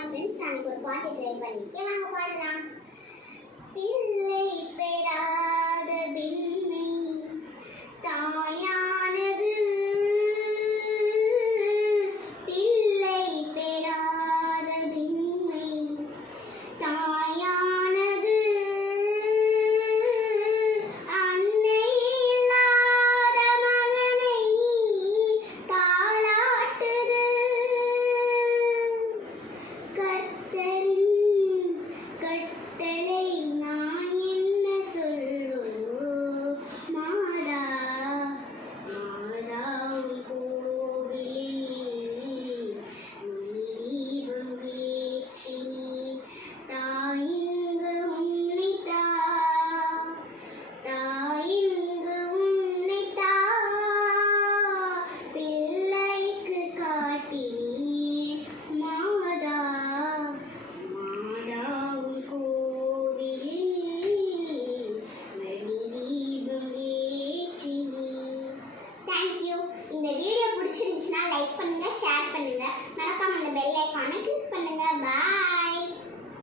Hi friends, நான் ஒரு பாட்டு ட்ரை பண்ணியிருக்கேன். வாங்க பாடலாம். பிள்ளை பெறாத பெண்ணை தாயானது, பிள்ளை பெறாத பெண்ணை தாயானது, அன்னை இல்லாத மகனை தாளாட்டுது. கர்த்தரின் கட்டளை நான் என்ன சொல்வதோ, மாதா மாதாவும் கோவிலில் மணி தீபம் ஏற்றினேன். தாயிங்கு உன்னை தாயிங்கு உன்னை பிள்ளைக்கு காட்டினேன். மாதா மாதாவும் கோவிலில் மணி தீபம் ஏற்றினேன். தேங்க்யூ. இந்த வீடியோ பிடிச்சிருந்துச்சுன்னா லைக் பண்ணுங்க, ஷேர்